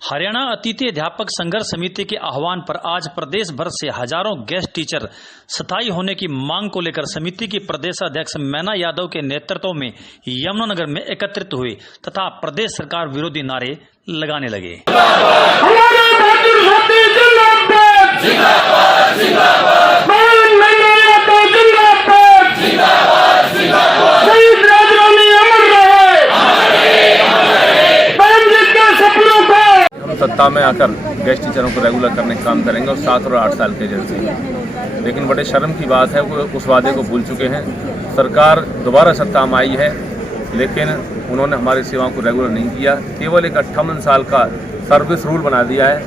हरियाणा अतिथि अध्यापक संघर्ष समिति के आह्वान पर आज प्रदेश भर से हजारों गेस्ट टीचर स्थायी होने की मांग को लेकर समिति की प्रदेश अध्यक्ष मैना यादव के नेतृत्व में यमुनानगर में एकत्रित हुए तथा प्रदेश सरकार विरोधी नारे लगाने लगे। सत्ता में आकर गेस्ट टीचरों को रेगुलर करने का काम करेंगे और 7 और 8 साल के जैसे। लेकिन बड़े शर्म की बात है वो उस वादे को भूल चुके हैं। सरकार दोबारा सत्ता में आई है लेकिन उन्होंने हमारी सेवाओं को रेगुलर नहीं किया। केवल एक 58 साल का सर्विस रूल बना दिया है,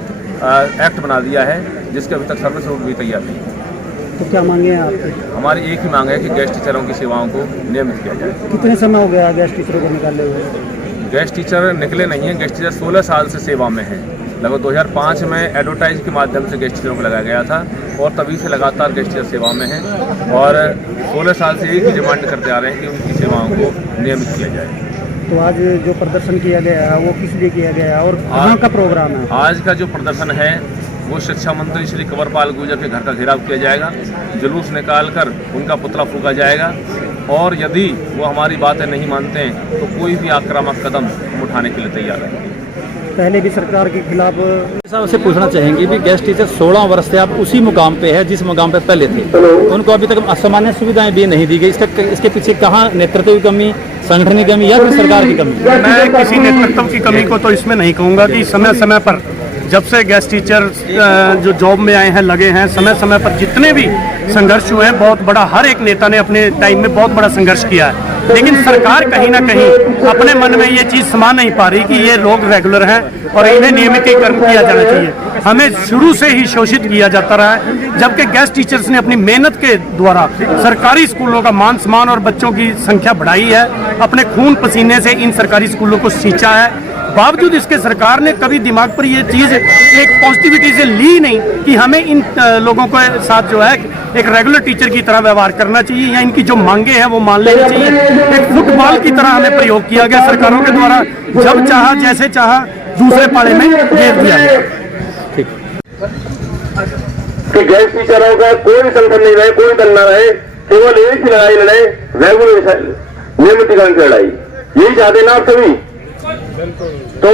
एक्ट बना दिया है, जिसके अभी तक सर्विस रूल भी तैयार नहीं है। तो क्या मांगे हैं आपकी? हमारी एक ही मांग है कि गेस्ट टीचरों की सेवाओं को नियमित किया जाए। कितने समय हो गया गेस्ट टीचरों को निकाले हुए? गेस्ट टीचर निकले नहीं हैं। गेस्ट टीचर 16 साल से सेवा में हैं। लगभग 2005 में एडवर्टाइज के माध्यम से गेस्ट टीचरों को लगाया गया था और तभी से लगातार गेस्ट टीचर सेवा में हैं और 16 साल से एक ही डिमांड करते आ रहे हैं कि उनकी सेवाओं को नियमित किया जाए। तो आज जो प्रदर्शन किया गया है वो किस लिए किया गया है और कहाँ का प्रोग्राम है? आज का जो प्रदर्शन है वो शिक्षा मंत्री श्री कंवरपाल गुर्जर के घर का घेराव किया जाएगा, जुलूस निकालकर उनका पुतला फूंका जाएगा और यदि वो हमारी बातें नहीं मानते हैं तो कोई भी आक्रामक कदम हम उठाने के लिए तैयार हैं। पहले भी सरकार के खिलाफ साहब से पूछना चाहेंगे भी गेस्ट टीचर 16 वर्ष से आप उसी मुकाम पे है जिस मुकाम पे पहले थे, उनको अभी तक सामान्य सुविधाएं भी नहीं दी गई। इसके पीछे कहाँ नेतृत्व की कमी, संगठन की कमी या फिर सरकार की कमी? मैं किसी नेतृत्व की कमी को तो इसमें नहीं कहूँगा कि समय समय पर जब से गेस्ट टीचर जो जॉब में आए हैं लगे हैं, समय समय पर जितने भी संघर्ष हुए हैं, बहुत बड़ा हर एक नेता ने अपने टाइम में बहुत बड़ा संघर्ष किया है। लेकिन सरकार कहीं ना कहीं अपने मन में ये चीज़ समा नहीं पा रही कि ये लोग रेगुलर हैं और इन्हें नियमितीकरण किया जाना चाहिए। हमें शुरू से ही शोषित किया जाता रहा है, जबकि गेस्ट टीचर्स ने अपनी मेहनत के द्वारा सरकारी स्कूलों का मान सम्मान और बच्चों की संख्या बढ़ाई है, अपने खून पसीने से इन सरकारी स्कूलों को सींचा है। बावजूद इसके सरकार ने कभी दिमाग पर ये चीज़ एक पॉजिटिविटी से ली नहीं कि हमें इन लोगों के साथ जो है एक रेगुलर टीचर की तरह व्यवहार करना चाहिए या इनकी जो मांगे हैं वो मान लेनी चाहिए। एक फुटबॉल की तरह हमें प्रयोग किया गया सरकारों के द्वारा, जब चाहा जैसे चाहा दूसरे पाले में घेर दिया गया। कि गेस्ट टीचरों का कोई संगठन नहीं रहे, कोई दल न रहे, केवल एक ही लड़ाई लड़े, रेगुलर नियमितीकरण की लड़ाई। यही चाहते ना आप सभी? तो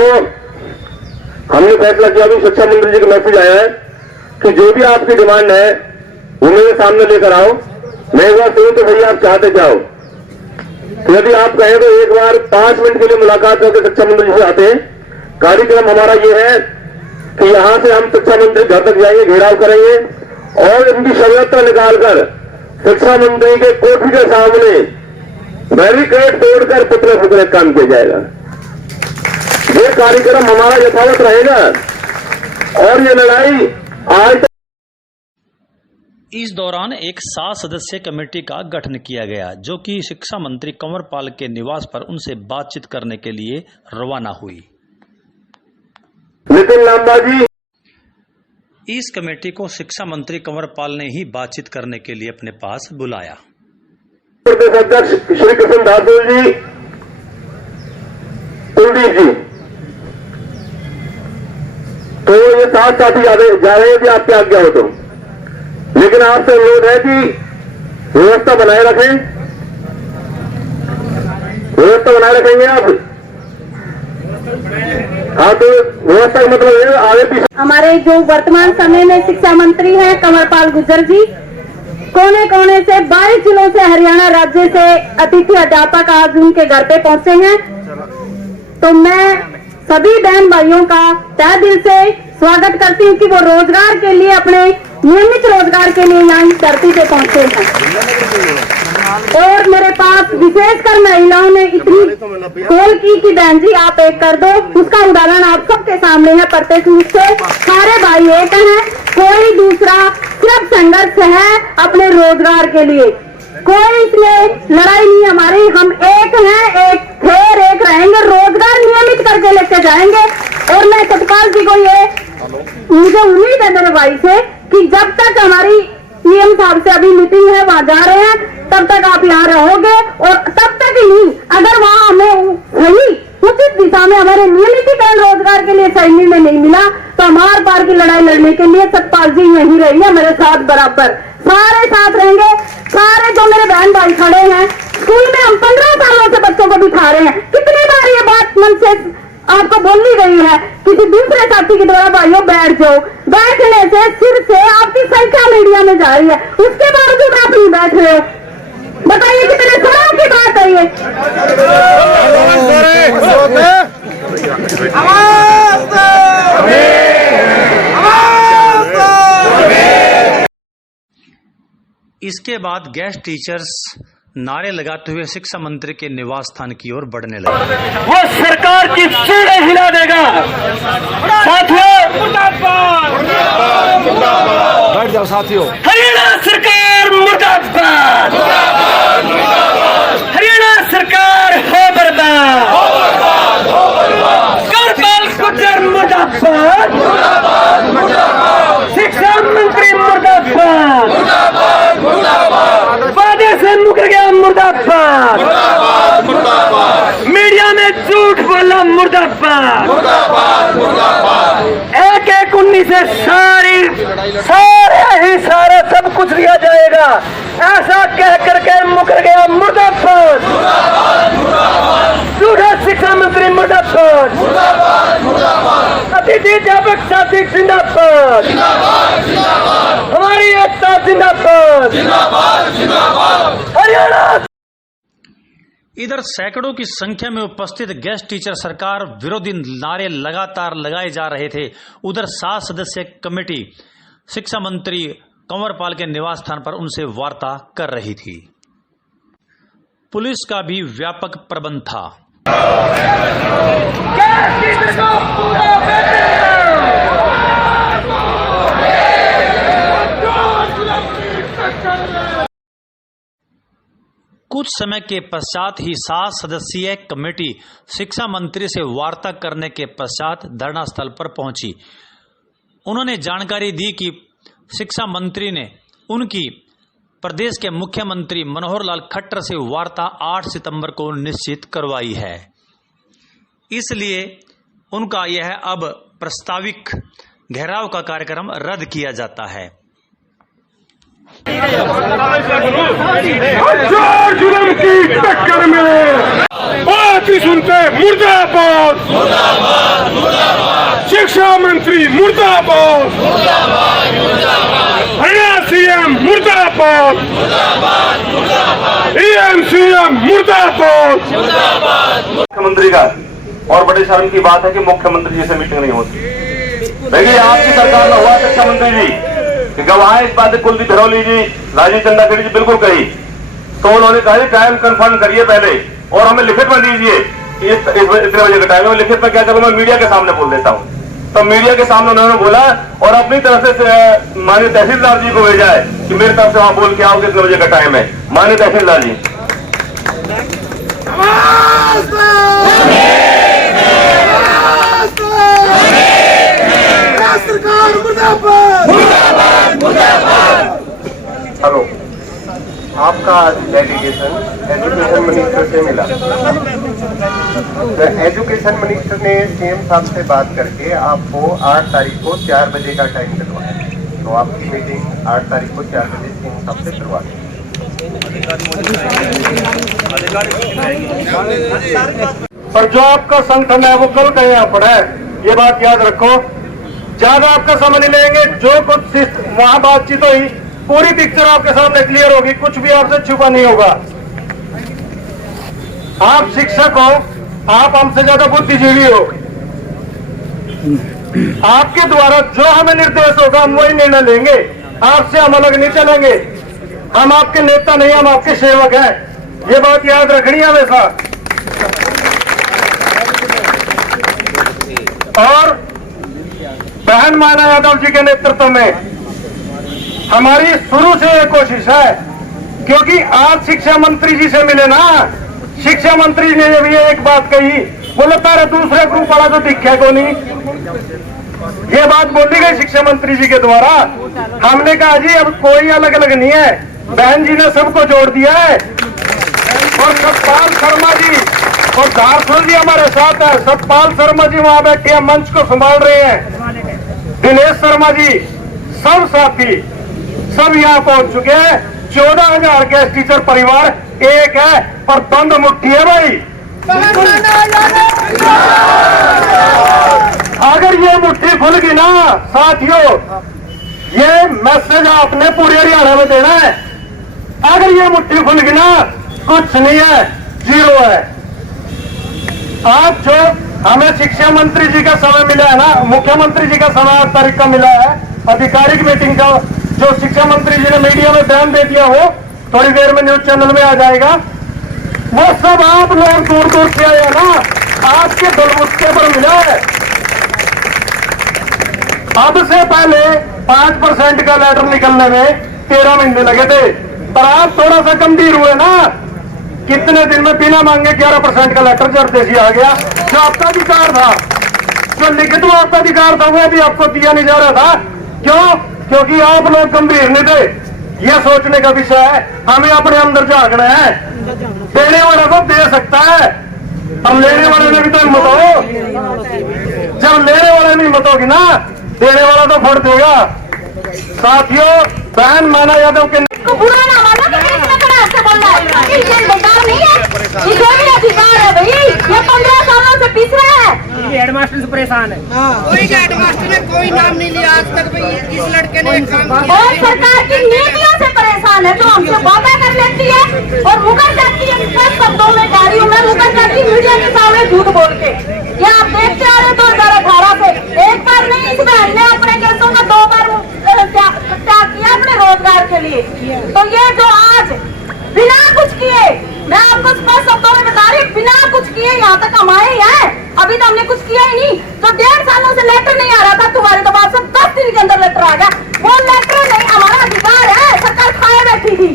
हमने फैसला किया, अभी शिक्षा मंत्री जी का मैसेज आया है कि जो भी आपकी डिमांड है वो मेरे सामने लेकर आओ। मैं एक बार सुनूं तो भैया आप चाहते क्या हो? तो यदि आप कहें तो एक बार 5 मिनट के लिए मुलाकात करके शिक्षा मंत्री जी से आते हैं। कार्यक्रम हमारा ये है कि यहां से हम शिक्षा मंत्री घर तक जाएंगे, घेराव करेंगे और इनकी शरीयत निकालकर शिक्षा मंत्री के कोठी के सामने बैरिकेड तोड़कर पुतले फूकने का काम किया जाएगा। ये कार्यक्रम हमारा यथावत रहेगा और ये लड़ाई आज तक। इस दौरान एक 7 सदस्यीय कमेटी का गठन किया गया जो कि शिक्षा मंत्री कंवरपाल के निवास पर उनसे बातचीत करने के लिए रवाना हुई। नितिन लांबा जी, इस कमेटी को शिक्षा मंत्री कंवरपाल ने ही बातचीत करने के लिए अपने पास बुलाया। प्रदेश अध्यक्ष श्री कृष्ण दासोल जी, कुलदीप जी, तो ये 7 साथी जा रहे हैं कि आपकी आज्ञा हो तो। लेकिन आपसे अनुरोध है कि व्यवस्था बनाए रखें। व्यवस्था बनाए रखेंगे आप? हाँ, तो व्यवस्था का मतलब है आगे पीछे। हमारे जो वर्तमान समय में शिक्षा मंत्री हैं कंवरपाल गुर्जर जी, कोने कोने से 22 जिलों से हरियाणा राज्य से अतिथि अध्यापक आज उनके घर पे पहुंचे हैं। तो मैं सभी बहन भाइयों का तहे दिल से स्वागत करती हूँ कि वो रोजगार के लिए, अपने नियमित रोजगार के लिए यहाँ इस धरती पे पहुंचे हैं। और मेरे पास विशेषकर महिलाओं ने इतनी कॉल की कि बहन जी आप एक कर दो। उसका उदाहरण आप सबके सामने है। प्रत्यक्ष रूप से सारे भाई एक हैं, कोई दूसरा, सिर्फ संघर्ष है अपने रोजगार के लिए। कोई इसमें लड़ाई नहीं हमारी, हम एक हैं, एक थे, एक रहेंगे, रोजगार नियमित करके लेके जाएंगे। और मैं सतपाल जी को ये मुझे उम्मीद है मेरे भाई से कि जब तक हमारी सीएम साहब से अभी मीटिंग है, वहाँ जा रहे हैं, तब तक आप यहाँ रहोगे और तब तक ही नहीं, अगर वहाँ हमें सही उचित दिशा में हमारे नियमितीकरण रोजगार के लिए सही निर्णय नहीं लड़ाई लड़ने के लिए सतपाल जी यहीं रहेंगे मेरे साथ बराबर, सारे साथ रहेंगे। सारे जो मेरे बहन भाई खड़े हैं, स्कूल में हम 15 सालों से बच्चों को बिठा रहे हैं। कितनी बार ये बात मन से आपको बोली गई है किसी दूसरे साथी के द्वारा, भाइयों बैठ जाओ। बैठने से सिर से आपकी संख्या मीडिया में जा रही है, उसके बावजूद आप नहीं बैठ रहे हो। बताइए कितने सवाल की बात है ये। इसके बाद गेस्ट टीचर्स नारे लगाते हुए शिक्षा मंत्री के निवास स्थान की ओर बढ़ने लगे। वो सरकार की सीढ़ी हिला देगा। साथियों, बैठ जाओ साथियों। हरियाणा सरकार मुर्दाबाद, हरियाणा सरकार हो बर्बाद, कमरपाल गुज्जर मुर्दाबाद, शिक्षा मंत्री मुर्दाबाद, वादे से मुकर गया मुर्दाबाद, मीडिया में झूठ बोला मुर्दाबाद, 1/19 से सारा सब कुछ लिया जाएगा, ऐसा कह करके मुकर गया मुर्दाबाद, झूठा शिक्षा मंत्री मुर्दाबाद, अतिथि अध्यापक साथी जिंदाबाद, हमारी एकता जिंदाबाद, हरियाणा। इधर सैकड़ों की संख्या में उपस्थित गेस्ट टीचर सरकार विरोधी नारे लगातार लगाए जा रहे थे। उधर 7 सदस्यीय कमेटी शिक्षा मंत्री कंवरपाल के निवास स्थान पर उनसे वार्ता कर रही थी। पुलिस का भी व्यापक प्रबंध था। कुछ समय के पश्चात ही 7 सदस्यीय कमेटी शिक्षा मंत्री से वार्ता करने के पश्चात धरना स्थल पर पहुंची। उन्होंने जानकारी दी कि शिक्षा मंत्री ने उनकी प्रदेश के मुख्यमंत्री मनोहर लाल खट्टर से वार्ता 8 सितंबर को निश्चित करवाई है, इसलिए उनका यह अब प्रस्तावित घेराव का कार्यक्रम रद्द किया जाता है। जुर्म की टक्कर में बात ही सुनते मुर्दाबाद, शिक्षा मंत्री मुर्दाबाद, हरियाणा सीएम मुर्दाबाद, सीएम मुर्दाबाद। मुख्यमंत्री का और बड़े शर्म की बात है कि मुख्यमंत्री जी से मीटिंग नहीं होती। देखिए आपकी सरकार में हुआ शिक्षा मंत्री जी कि गवाह इस बात कुलदीप धरौली जी, राजीव चंद्राखेड़ी जी बिल्कुल कही, तो उन्होंने कहा टाइम कंफर्म करिए पहले और हमें लिखित में दीजिए कि इतने बजे का टाइम है। लिखित में क्या करूं, मैं मीडिया के सामने बोल देता हूं। तो मीडिया के सामने उन्होंने बोला और अपनी तरफ से माननीय तहसीलदार जी को भेजा है कि मेरी तरफ से वहां बोल के आओ कितने बजे का टाइम है। माननीय तहसीलदार जी, हेलो, आपका डेलीगेशन एजुकेशन मिनिस्टर से मिला। एजुकेशन मिनिस्टर ने सीएम साहब से बात करके आपको 8 तारीख को 4 बजे का टाइम दिलवाया, तो आपकी मीटिंग 8 तारीख को 4 बजे सीएम साहब से करवा दी। पर जो आपका संगठन है वो कल कहीं यहाँ पड़ा है, ये बात याद रखो। ज्यादा आपका समय नहीं लेंगे, जो कुछ वहां बातचीत हुई पूरी पिक्चर आपके सामने क्लियर होगी, कुछ भी आपसे छुपा नहीं होगा। आप शिक्षक हो, आप हमसे ज्यादा बुद्धिजीवी हो, आपके द्वारा जो हमें निर्देश होगा हम वही निर्णय लेंगे, आपसे हम अलग नहीं चलेंगे। हम आपके नेता नहीं, हम आपके सेवक हैं, ये बात याद रखनी है हमेशा। और बहन माना यादव जी के नेतृत्व में हमारी शुरू से ये कोशिश है, क्योंकि आज शिक्षा मंत्री जी से मिले ना, शिक्षा मंत्री ने भी एक बात कही, बोले तारे दूसरे ग्रुप वाला तो दिखे को नहीं, ये बात बोली गई शिक्षा मंत्री जी के द्वारा। हमने कहा जी अब कोई अलग अलग नहीं है, बहन जी ने सबको जोड़ दिया है। और सतपाल शर्मा जी और धारसुल जी हमारे साथ है, सतपाल शर्मा जी वहां बैठे हैं, मंच को संभाल रहे हैं। दिनेश शर्मा जी, सब साथी सब यहाँ पहुंच चुके हैं। 14,000 गेस्ट टीचर परिवार एक है और बंद मुट्ठी है भाई। अगर ये मुट्ठी खुल गई ना साथियों, ये मैसेज आपने पूरे हरियाणा में देना है। अगर ये मुट्ठी खुल गई ना, कुछ नहीं है, जीरो है। आज जो हमें शिक्षा मंत्री जी का समय मिला है ना, मुख्यमंत्री जी का समय 8 तारीख का मिला है, आधिकारिक मीटिंग का, जो शिक्षा मंत्री जी ने मीडिया में बयान दे दिया हो, थोड़ी देर में न्यूज चैनल में आ जाएगा। वो सब आप लोग दूर दूर से आए ना, आपके बलबूते पर मिला है। अब से पहले 5% का लेटर निकलने में 13 महीने लगे थे, पर आप थोड़ा सा गंभीर हुए ना, कितने दिन में बिना मांगे 11% का लेटर जरदेसी आ गया। जो आपका अधिकार था, जो लिखित में आपका अधिकार था, वो भी आपको दिया नहीं जा रहा था। क्यों? क्योंकि आप लोग गंभीर नहीं थे। यह सोचने का विषय है, हमें अपने अंदर झांकना है। देने वाला तो दे सकता है, हम लेने वाले में भी तो हिम्मत हो। जब लेने वाले में हिम्मत होगी ना, देने वाला तो फट देगा। साथियों, बहन मैना यादव के बुरा ना मानो कि इसमें खड़ा ऐसे बोल रहा है, ये बेकार नहीं है, इसे भी अधिकार है भाई। ये 15 सालों से पीस रहा है। हेडमास्टर से परेशान है। कोई हेडमास्टर ने कोई नाम नहीं लिया आज तक भाई, इस लड़के ने काम किया। और सरकार की नीतियों से परेशान है, जो हमसे वादा कर लेती है और मुकर जाती है, सब शब्दों में गाड़ियों में मुकर जाती है, मीडिया के सामने झूठ बोल के। ये आप देखते आ रहे 2018 से, एक बार नहीं, इस बहन ने अपने केसों का 2 बार त्याग किया अपने रोजगार के लिए। तो ये जो आज बिना कुछ किए, मैं आपको स्पष्ट शब्दों में बता रही हूँ, बिना कुछ किए यहाँ तक हम आए हैं। अभी तो हमने कुछ किया ही नहीं। जो 1.5 सालों से लेटर नहीं आ रहा था तुम्हारे दबाव से, 10 दिन के अंदर लेटर आ गया। वो लेटर नहीं, हमारा अधिकार है, सरकार खाए बैठी थी।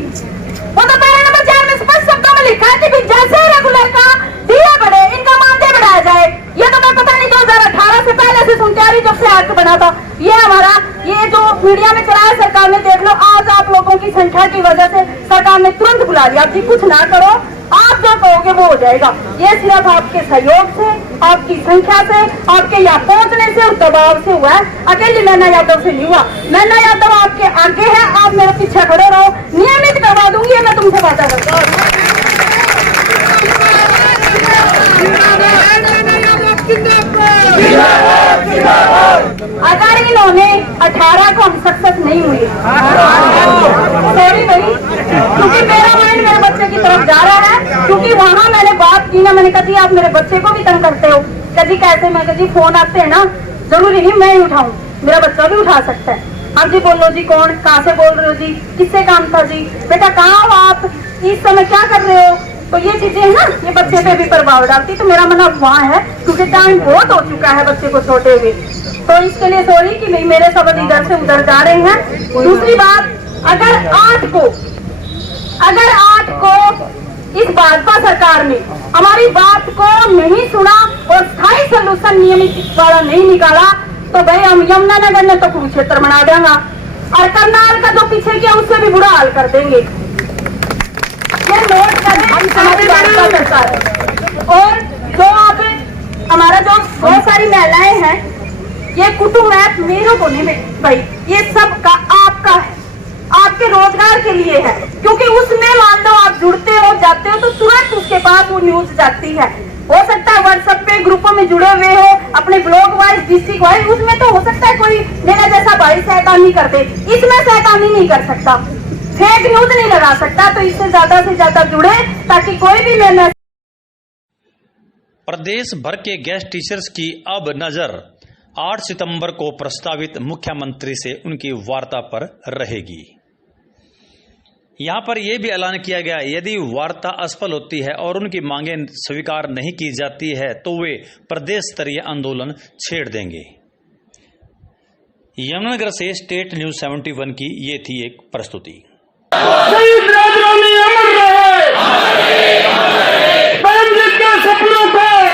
वो तो 13 नंबर 4 में स्पष्ट शब्दों में लिखा है कि जैसे रेगुलर का डीए बढ़े, इनका मानदेय बढ़ाया जाए। ये तो मैं पता नहीं 2018 से पहले से सुनते आ रही, जब से एक्ट बना था। ये हमारा, ये जो मीडिया में चला है सरकार ने, देख लो आज आप लोगों की संख्या की वजह से सरकार ने तुरंत बुला लिया। आप जी कुछ ना करो, आप जो कहोगे वो हो जाएगा। ये सिर्फ आपके सहयोग से, आपकी संख्या से, आपके यहाँ पहुंचने से और दबाव से हुआ है। अकेली मैना यादव से नहीं हुआ। मैना यादव आपके आगे है, आप मेरे पीछे खड़े रहो, नियमित करवा दूंगी, मैं तुमसे वादा करता हूँ। अगर इन्होंने 18 को हम सक्सेस नहीं हुए, सॉरी भाई, क्योंकि मेरा माइंड मेरे बच्चे की तरफ जा रहा है। क्योंकि वहाँ मैंने बात की ना, मैंने कहा जी आप मेरे बच्चे को भी तंग करते हो। कभी कैसे, मैं कहा जी फोन आते हैं ना, जरूरी नहीं मैं ही उठाऊं, मेरा बच्चा भी उठा सकता है। अब जी बोलो जी, कौन, कहाँ से बोल रहे हो जी, किससे काम था जी, बेटा कहाँ हो आप, इस समय क्या कर रहे हो। तो ये चीजें है ना, ये बच्चे पे भी प्रभाव डालती। तो मेरा मन अब वहाँ है, क्योंकि टाइम बहुत हो चुका है बच्चे को छोटे हुए। तो इसके लिए सॉरी कि भाई मेरे शब्द इधर से उधर जा रहे हैं। दूसरी बात, अगर 8 को इस भाजपा सरकार ने हमारी बात को नहीं सुना और स्थायी सलूशन नियमित वाला नहीं निकाला, तो भाई हम यमुनानगर में तो कुरुक्षेत्र बना देंगे और करनाल का जो पीछे किया उससे भी बुरा हाल कर देंगे। ये नोट कर दें हमारी भाजपा सरकार। और जो अब हमारा जो बहुत सारी महिलाएं हैं, ये कुटुंब ऐप मेरे को नहीं भाई, ये सब का आपका है, आपके रोजगार के लिए है। क्योंकि उसमें मान लो आप जुड़ते हो, जाते हो, तो तुरंत उसके पास वो न्यूज जाती है। हो सकता है व्हाट्सएप पे ग्रुपों में जुड़े हुए हो, अपने ब्लॉग वाइज, डिस्ट्रिक्ट वाइज, उसमें तो हो सकता है कोई मेरा जैसा भाई शैतानी कर दे। इसमें शैतानी नहीं कर सकता, फेक न्यूज नहीं लगा सकता। तो इससे ज्यादा जुड़े, ताकि कोई भी मेरा। प्रदेश भर के गेस्ट टीचर्स की अब नजर 8 सितंबर को प्रस्तावित मुख्यमंत्री से उनकी वार्ता पर रहेगी। यहां पर यह भी ऐलान किया गया, यदि वार्ता असफल होती है और उनकी मांगें स्वीकार नहीं की जाती है तो वे प्रदेश स्तरीय आंदोलन छेड़ देंगे। यमुनानगर से स्टेट न्यूज 71 की ये थी एक प्रस्तुति।